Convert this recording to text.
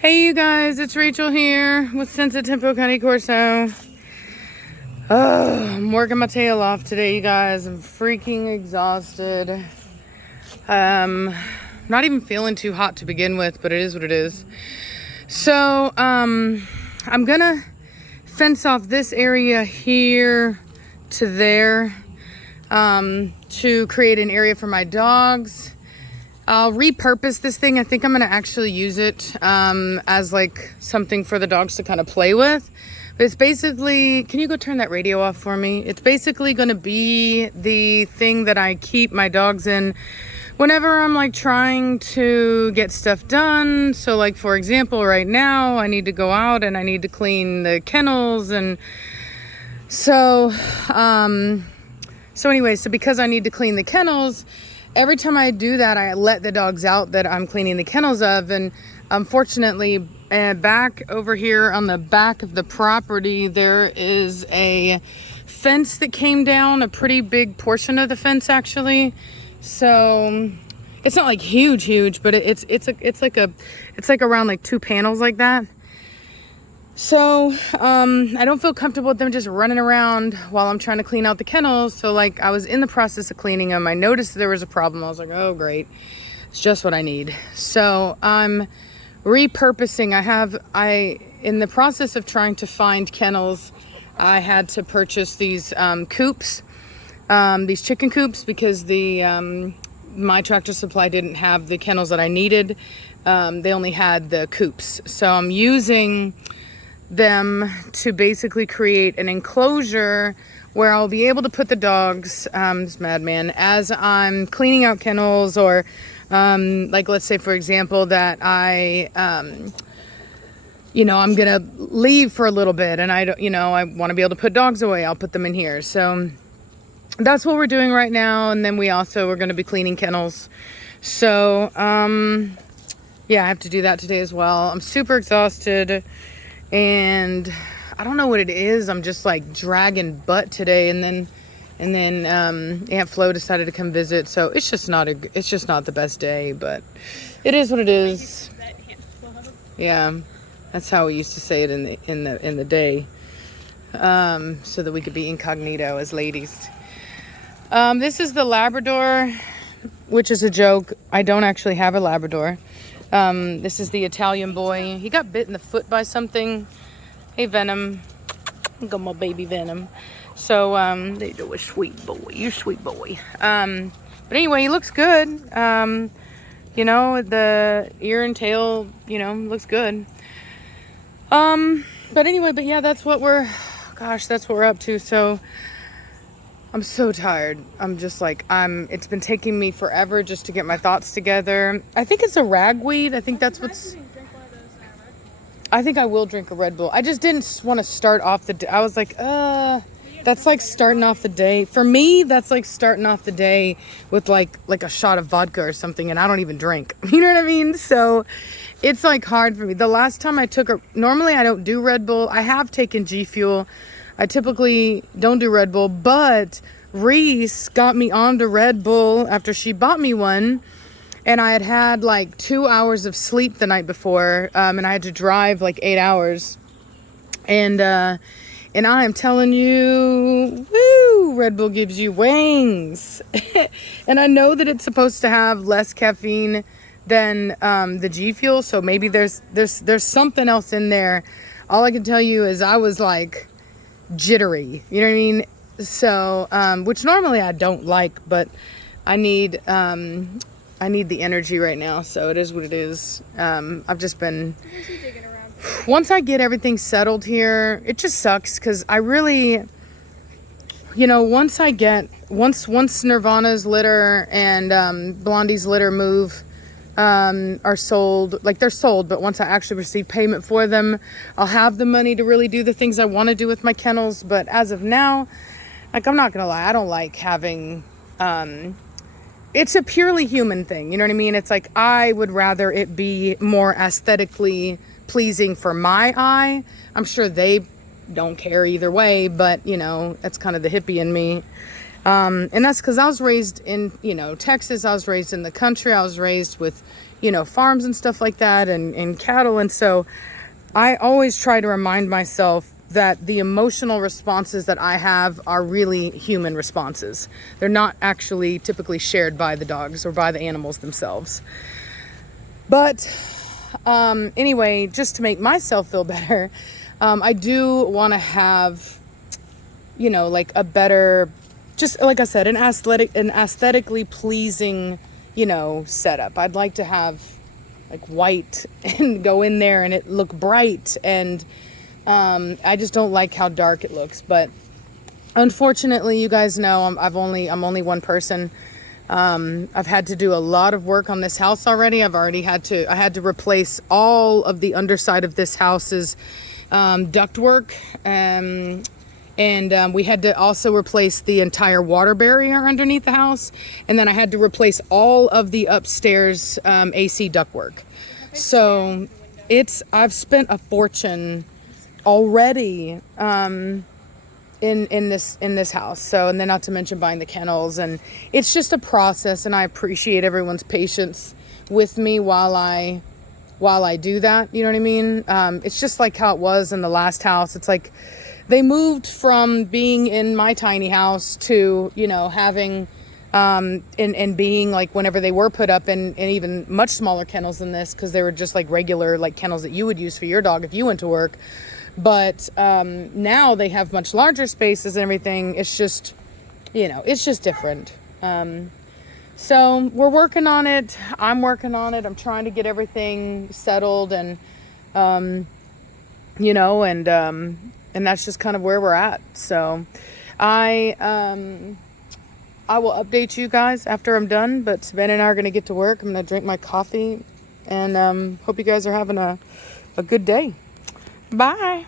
Hey you guys, it's Rachel here with Senza Tempo Cane Corso. Oh, I'm working my tail off today, you guys. I'm freaking exhausted. Not even feeling too hot to begin with, but it is what it is. So, I'm gonna fence off this area here to there, to create an area for my dogs. I'll repurpose this thing. I think I'm going to actually use it as like something for the dogs to kind of play with. But it's basically, can you go turn that radio off for me? It's basically going to be the thing that I keep my dogs in whenever I'm like trying to get stuff done. So like, for example, right now I need to go out and I need to clean the kennels. And so, anyway, so because I need to clean the kennels, every time I do that, I let the dogs out that I'm cleaning the kennels of. And unfortunately, back over here on the back of the property, there is a fence that came down, a pretty big portion of the fence actually. So it's not like huge, but it's like around like 2 panels like that. So, I don't feel comfortable with them just running around while I'm trying to clean out the kennels. So like I was in the process of cleaning them. I noticed there was a problem. I was like, oh great, it's just what I need. So I'm repurposing. In the process of trying to find kennels, I had to purchase these coops, these chicken coops, because my Tractor Supply didn't have the kennels that I needed. They only had the coops. So I'm using them to basically create an enclosure where I'll be able to put the dogs, this madman, as I'm cleaning out kennels, or like let's say for example that I'm gonna leave for a little bit and I want to be able to put dogs away. I'll put them in here. So that's what we're doing right now. And then we're going to be cleaning kennels. So yeah, I have to do that today as well. I'm super exhausted. And I don't know what it is. I'm just like dragging butt today. And then Aunt Flo decided to come visit. So it's just not the best day, but it is what it is. Yeah, that's how we used to say it in the day, so that we could be incognito as ladies. This is the Labrador, which is a joke. I don't actually have a Labrador. This is the Italian boy. He got bit in the foot by something. Hey, Venom. Got my baby Venom. So, there you go, a sweet boy. You're a sweet boy. But anyway, he looks good. The ear and tail, looks good. But yeah, that's what we're up to. So, I'm so tired. I'm just like, it's been taking me forever just to get my thoughts together. I think it's a ragweed. I think that's what's... I think I will drink a Red Bull. I just didn't want to start off the day. I was like, that's like starting off the day. For me, that's like starting off the day with like a shot of vodka or something, and I don't even drink. You know what I mean? So it's like hard for me. The last time I normally I don't do Red Bull. I have taken G Fuel. I typically don't do Red Bull, but Reese got me onto Red Bull after she bought me one. And I had like 2 hours of sleep the night before. And I had to drive like 8 hours. And I am telling you, woo, Red Bull gives you wings. And I know that it's supposed to have less caffeine than the G Fuel. So maybe there's something else in there. All I can tell you is I was like jittery, you know what I mean? So which normally I don't like, but I need the energy right now, so it is what it is. I've just been, once I get everything settled here, it just sucks because I really, once Nirvana's litter and Blondie's litter move are sold, like they're sold, but once I actually receive payment for them, I'll have the money to really do the things I want to do with my kennels. But as of now, like, I'm not gonna lie, I don't like having, it's a purely human thing, you know what I mean? It's like, I would rather it be more aesthetically pleasing for my eye. I'm sure they don't care either way, but that's kind of the hippie in me. And that's because I was raised in, Texas. I was raised in the country. I was raised with, you know, farms and stuff like that, and cattle. And so I always try to remind myself that the emotional responses that I have are really human responses. They're not actually typically shared by the dogs or by the animals themselves. But anyway, just to make myself feel better, I do want to have, you know, like a better, just like I said, an aesthetically pleasing, you know, setup. I'd like to have like white and go in there and it look bright, and I just don't like how dark it looks. But unfortunately, you guys know I'm only one person. I've had to do a lot of work on this house already. I had to replace all of the underside of this house's ductwork, and we had to also replace the entire water barrier underneath the house, and then I had to replace all of the upstairs AC ductwork. So I've spent a fortune already in this house. So, and then not to mention buying the kennels, and it's just a process, and I appreciate everyone's patience with me while I do that. You know what I mean? It's just like how it was in the last house. It's like they moved from being in my tiny house to, you know, having and being like, whenever they were put up in even much smaller kennels than this, because they were just like regular like kennels that you would use for your dog if you went to work. But now they have much larger spaces and everything. It's just, you know, it's just different. So we're working on it. I'm working on it. I'm trying to get everything settled, and you know, and that's just kind of where we're at. So I will update you guys after I'm done, but Savannah and I are going to get to work. I'm going to drink my coffee, and hope you guys are having a good day. Bye.